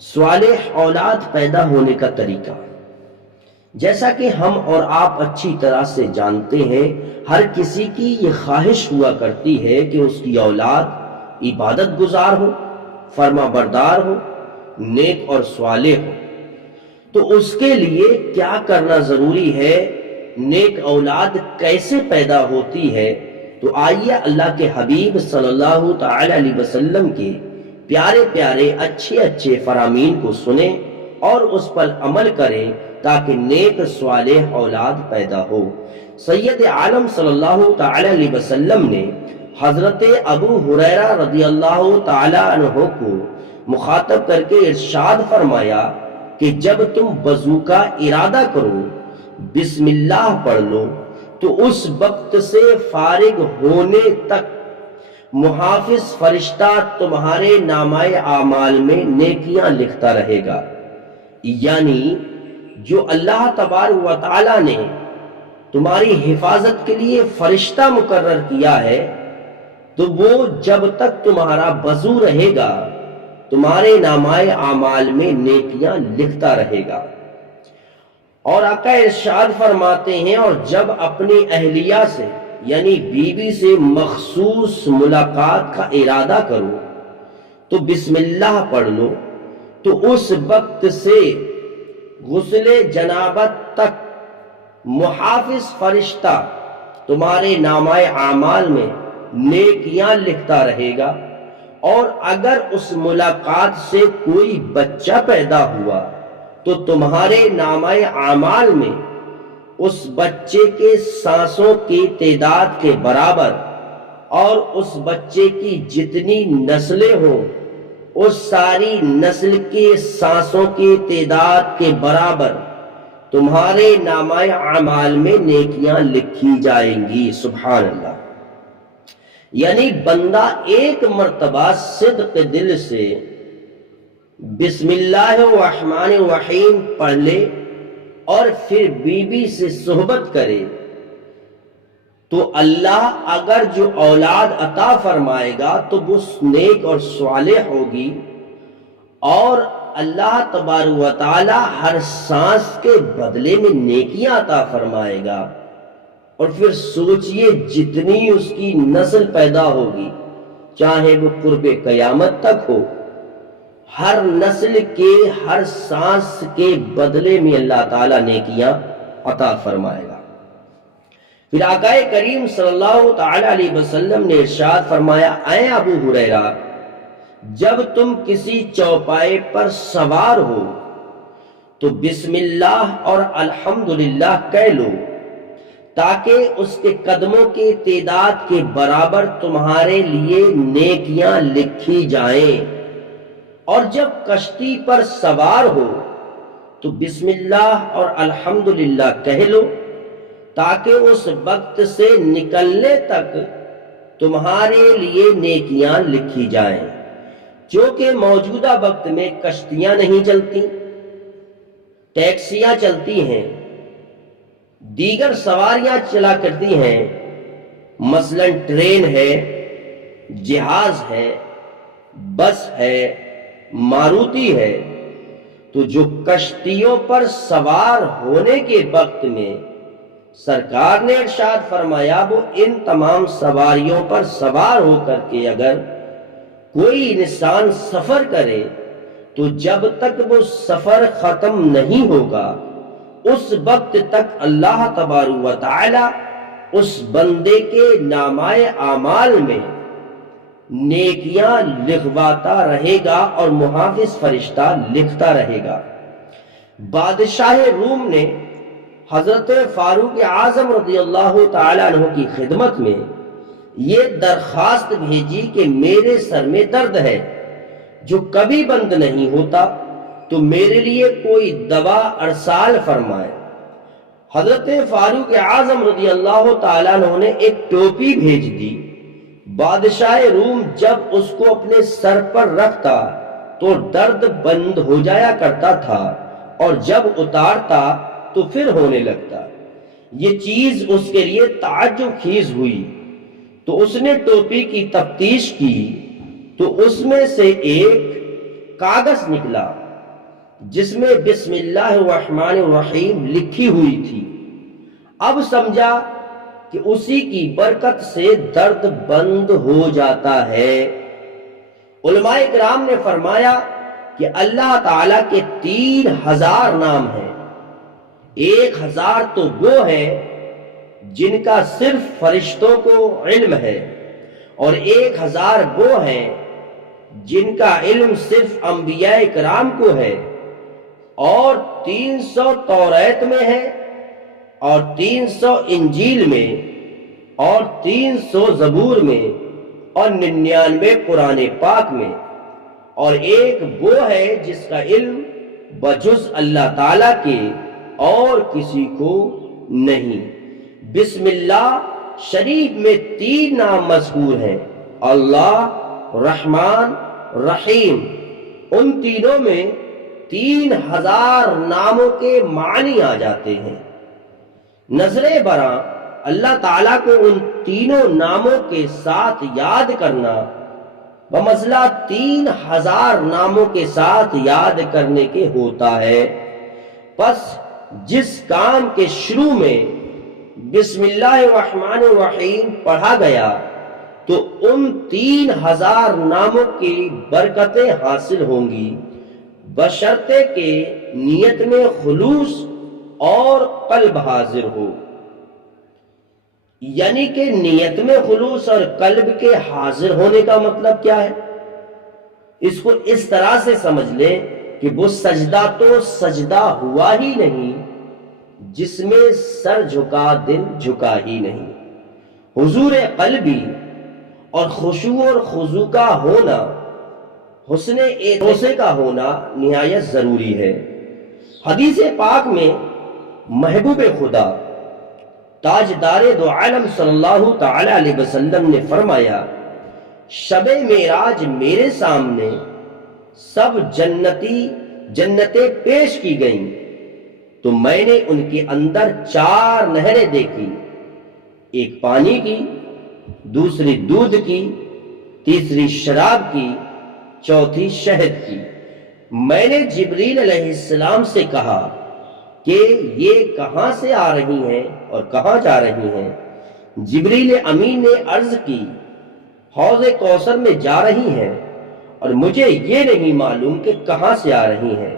صالح اولاد پیدا ہونے کا طریقہ، جیسا کہ ہم اور آپ اچھی طرح سے جانتے ہیں، ہر کسی کی یہ خواہش ہوا کرتی ہے کہ اس کی اولاد عبادت گزار ہو، فرما بردار ہو، نیک اور صالح ہو۔ تو اس کے لیے کیا کرنا ضروری ہے، نیک اولاد کیسے پیدا ہوتی ہے؟ تو آئیے اللہ کے حبیب صلی اللہ تعالی علیہ وسلم کے پیارے پیارے اچھے اچھے فرامین کو سنیں اور اس پر عمل کریں تاکہ نیک صالح اولاد پیدا ہو۔ سید عالم صلی اللہ تعالی علیہ وسلم نے حضرت ابو ہریرہ رضی اللہ تعالی عنہ کو مخاطب کر کے ارشاد فرمایا کہ جب تم وضو کا ارادہ کرو، بسم اللہ پڑھ لو، تو اس وقت سے فارغ ہونے تک محافظ فرشتہ تمہارے نامہ اعمال میں نیکیاں لکھتا رہے گا۔ یعنی جو اللہ تبارک و تعالی نے تمہاری حفاظت کے لیے فرشتہ مقرر کیا ہے، تو وہ جب تک تمہارا وضو رہے گا تمہارے نامہ اعمال میں نیکیاں لکھتا رہے گا۔ اور آقا ارشاد فرماتے ہیں، اور جب اپنی اہلیہ سے یعنی بیوی سے مخصوص ملاقات کا ارادہ کرو تو بسم اللہ پڑھ لو، تو اس وقت سے غسل جنابت تک محافظ فرشتہ تمہارے نامہ اعمال میں نیکیاں لکھتا رہے گا۔ اور اگر اس ملاقات سے کوئی بچہ پیدا ہوا تو تمہارے نامہ اعمال میں اس بچے کے سانسوں کی تعداد کے برابر اور اس بچے کی جتنی نسلیں ہوں اس ساری نسل کے سانسوں کی تعداد کے برابر تمہارے نامہ اعمال میں نیکیاں لکھی جائیں گی۔ سبحان اللہ۔ یعنی بندہ ایک مرتبہ صدق دل سے بسم اللہ الرحمن الرحیم پڑھ لے اور پھر بیوی سے صحبت کرے تو اللہ اگر جو اولاد عطا فرمائے گا تو وہ نیک اور صالح ہوگی، اور اللہ تبارک و تعالی ہر سانس کے بدلے میں نیکیاں عطا فرمائے گا۔ اور پھر سوچئے جتنی اس کی نسل پیدا ہوگی، چاہے وہ قرب قیامت تک ہو، ہر نسل کے ہر سانس کے بدلے میں اللہ تعالیٰ نیکیاں عطا فرمائے گا۔ پھر آقا کریم صلی اللہ تعالی علیہ وسلم نے ارشاد فرمایا، اے ابو ہریرہ، جب تم کسی چوپائے پر سوار ہو تو بسم اللہ اور الحمدللہ کہہ لو تاکہ اس کے قدموں کی تعداد کے برابر تمہارے لیے نیکیاں لکھی جائیں۔ اور جب کشتی پر سوار ہو تو بسم اللہ اور الحمدللہ کہہ لو تاکہ اس وقت سے نکلنے تک تمہارے لیے نیکیاں لکھی جائیں۔ چونکہ موجودہ وقت میں کشتیاں نہیں چلتی، ٹیکسیاں چلتی ہیں، دیگر سواریاں چلا کرتی ہیں، مثلا ٹرین ہے، جہاز ہے، بس ہے، ماروتی ہے۔ تو جو کشتیوں پر سوار ہونے کے وقت میں سرکار نے ارشاد فرمایا، وہ ان تمام سواریوں پر سوار ہو کر کے اگر کوئی انسان سفر کرے تو جب تک وہ سفر ختم نہیں ہوگا اس وقت تک اللہ تبارک و تعالی اس بندے کے نامہ اعمال میں نیکیاں لکھواتا رہے گا اور محافظ فرشتہ لکھتا رہے گا۔ بادشاہ روم نے حضرت فاروق اعظم رضی اللہ تعالی عنہ کی خدمت میں یہ درخواست بھیجی کہ میرے سر میں درد ہے جو کبھی بند نہیں ہوتا، تو میرے لیے کوئی دوا ارسال فرمائے۔ حضرت فاروق اعظم رضی اللہ تعالیٰ عنہ نے ایک ٹوپی بھیج دی۔ بادشاہ روم جب اس کو اپنے سر پر رکھتا تو درد بند ہو جایا کرتا تھا، اور جب اتارتا تو پھر ہونے لگتا۔ یہ چیز اس کے لیے تعجب خیز ہوئی، تو اس نے ٹوپی کی تفتیش کی تو اس میں سے ایک کاغذ نکلا جس میں بسم اللہ الرحمن الرحیم لکھی ہوئی تھی۔ اب سمجھا کہ اسی کی برکت سے درد بند ہو جاتا ہے۔ علماء کرام نے فرمایا کہ اللہ تعالیٰ کے 3000 نام ہیں۔ 1000 تو وہ ہے جن کا صرف فرشتوں کو علم ہے، اور 1000 وہ ہیں جن کا علم صرف انبیاء کرام کو ہے، اور 300 توریت میں ہے، اور 300 انجیل میں، اور 300 زبور میں، اور 99 قرآن پاک میں، اور ایک وہ ہے جس کا علم بجز اللہ تعالیٰ کے اور کسی کو نہیں۔ بسم اللہ شریف میں 3 نام مذکور ہیں، اللہ، رحمان، رحیم۔ ان تینوں میں 3000 ناموں کے معنی آ جاتے ہیں۔ نظر براں اللہ تعالیٰ کو ان تینوں ناموں کے ساتھ یاد کرنا بمثلہ 3000 ناموں کے ساتھ یاد کرنے کے ہوتا ہے۔ پس جس کام کے شروع میں بسم اللہ الرحمن الرحیم پڑھا گیا تو ان 3000 ناموں کی برکتیں حاصل ہوں گی، بشرطے کہ نیت میں خلوص اور قلب حاضر ہو۔ یعنی کہ نیت میں خلوص اور قلب کے حاضر ہونے کا مطلب کیا ہے؟ اس کو اس طرح سے سمجھ لیں کہ وہ سجدہ تو سجدہ ہوا ہی نہیں جس میں سر جھکا دل جھکا ہی نہیں۔ حضور قلبی اور خشوع اور خضوع کا ہونا، حسن ارادے کا ہونا نہایت ضروری ہے۔ حدیث پاک میں محبوب خدا تاجدار دو عالم صلی اللہ تعالی علیہ وسلم نے فرمایا، شب معراج میرے سامنے سب جنتیں پیش کی گئیں تو میں نے ان کے اندر 4 نہریں دیکھی، ایک پانی کی، دوسری دودھ کی، تیسری شراب کی، چوتھی شہد کی۔ میں نے جبریل علیہ السلام سے کہا کہ یہ کہاں سے آ رہی ہیں اور کہاں جا رہی ہیں؟ جبریل امین نے عرض کی، حوض کوثر میں جا رہی ہیں، اور مجھے یہ نہیں معلوم کہ کہاں سے آ رہی ہیں۔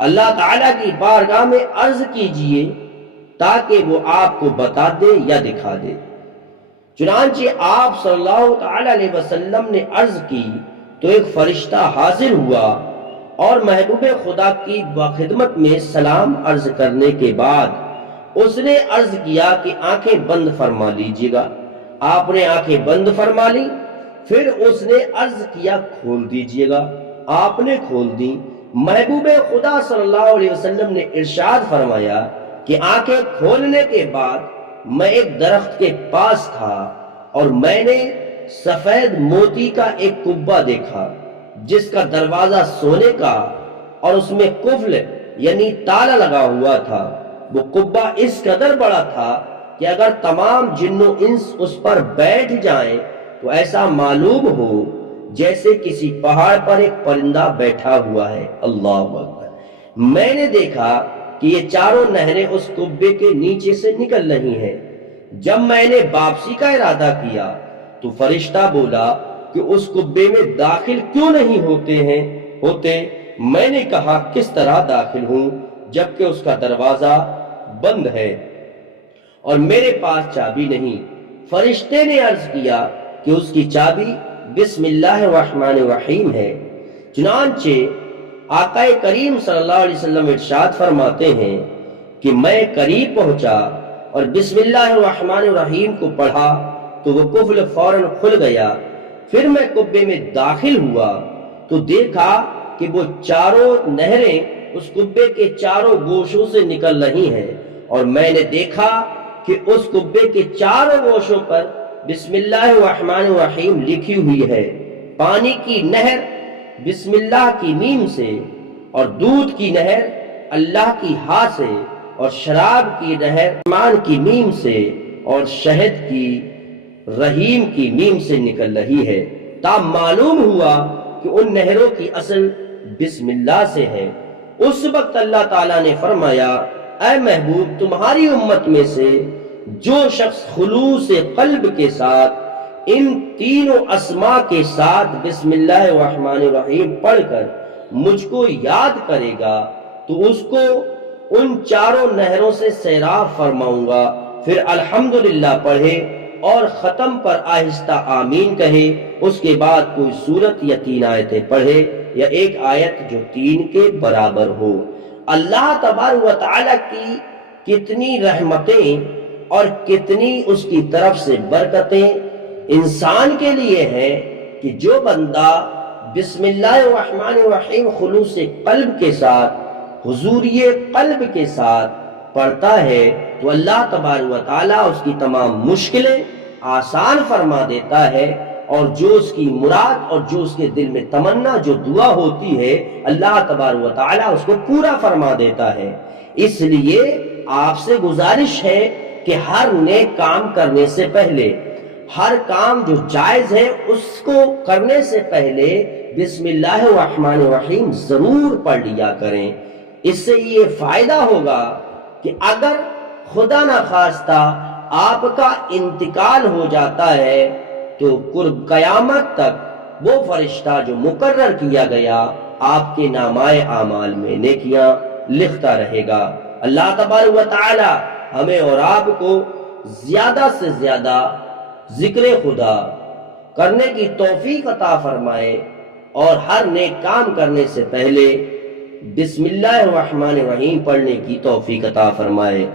اللہ تعالیٰ کی بارگاہ میں عرض کیجئے تاکہ وہ آپ کو بتا دے یا دکھا دے۔ چنانچہ آپ صلی اللہ تعالی علیہ وسلم نے عرض کی تو ایک فرشتہ حاضر ہوا، اور محبوب خدا کی باخدمت میں سلام عرض کرنے کے بعد اس نے عرض کیا کہ آنکھیں بند فرما لیجیے گا۔ آپ نے آنکھیں بند فرما لی، پھر اس نے عرض کیا کھول دیجیے گا، آپ نے کھول دی۔ محبوب خدا صلی اللہ علیہ وسلم نے ارشاد فرمایا کہ آنکھیں کھولنے کے بعد میں ایک درخت کے پاس تھا، اور میں نے سفید موتی کا ایک قبہ دیکھا جس کا دروازہ سونے کا اور اس میں قفل یعنی تالا لگا ہوا تھا۔ وہ قبہ اس قدر بڑا تھا کہ اگر تمام جن و انس اس پر بیٹھ جائیں تو ایسا معلوم ہو جیسے کسی پہاڑ پر ایک پرندہ بیٹھا ہوا ہے۔ اللہ اکبر۔ میں نے دیکھا کہ یہ 4 نہریں اس قبے کے نیچے سے نکل رہی ہیں۔ جب میں نے واپسی کا ارادہ کیا تو فرشتہ بولا کہ اس قبے میں داخل کیوں نہیں ہوتے؟ میں نے کہا کس طرح داخل ہوں جبکہ اس کا دروازہ بند ہے اور میرے پاس چابی نہیں؟ فرشتے نے عرض کیا کہ اس کی چابی بسم اللہ الرحمن الرحیم ہے۔ چنانچہ آقا کریم صلی اللہ علیہ وسلم ارشاد فرماتے ہیں کہ میں قریب پہنچا اور بسم اللہ الرحمن الرحیم کو پڑھا تو وہ قفل فوراً کھل گیا۔ پھر میں قبے میں داخل ہوا تو دیکھا کہ وہ 4 نہریں اس قبے کے 4 گوشوں سے نکل رہی ہیں، اور میں نے دیکھا کہ اس قبے کے 4 گوشوں پر بسم اللہ الرحمن الرحیم لکھی ہوئی ہے۔ پانی کی نہر بسم اللہ کی میم سے، اور دودھ کی نہر اللہ کی ہا سے، اور شراب کی نہر رحمان کی میم سے، اور شہد کی رحیم کی میم سے نکل رہی ہے۔ تا معلوم ہوا کہ ان نہروں کی اصل بسم اللہ سے ہے۔ اس وقت اللہ تعالیٰ نے فرمایا اے محبوب تمہاری امت میں سے جو شخص خلوص قلب کے ساتھ ان تینوں اسماء کے ساتھ بسم اللہ الرحمن الرحیم پڑھ کر مجھ کو یاد کرے گا تو اس کو ان چاروں نہروں سے سیراب فرماؤں گا، پھر الحمدللہ پڑھے اور ختم پر آہستہ آمین کہے، اس کے بعد کوئی سورت یا 3 آیتیں پڑھے یا ایک آیت جو 3 کے برابر ہو۔ اللہ تبارک و تعالی کی کتنی رحمتیں اور کتنی اس کی طرف سے برکتیں انسان کے لیے ہیں کہ جو بندہ بسم اللہ الرحمن الرحیم خلوص قلب کے ساتھ حضوری قلب کے ساتھ پڑھتا ہے تو اللہ تبارک و تعالیٰ اس کی تمام مشکلیں آسان فرما دیتا ہے، اور جو اس کی مراد اور جو اس کے دل میں تمنا جو دعا ہوتی ہے اللہ تبارک و تعالیٰ اس کو پورا فرما دیتا ہے۔ اس لیے آپ سے گزارش ہے کہ ہر نیک کام کرنے سے پہلے، ہر کام جو جائز ہے اس کو کرنے سے پہلے بسم اللہ الرحمن الرحیم ضرور پڑھ لیا کریں۔ اس سے یہ فائدہ ہوگا کہ اگر خدا نخواستہ آپ کا انتقال ہو جاتا ہے تو قرب قیامت تک وہ فرشتہ جو مقرر کیا گیا آپ کے نامۂ اعمال میں نیکیاں لکھتا رہے گا۔ اللہ تبارک و تعالی ہمیں اور آپ کو زیادہ سے زیادہ ذکر خدا کرنے کی توفیق عطا فرمائے، اور ہر نیک کام کرنے سے پہلے بسم اللہ الرحمن الرحیم پڑھنے کی توفیق عطا فرمائے۔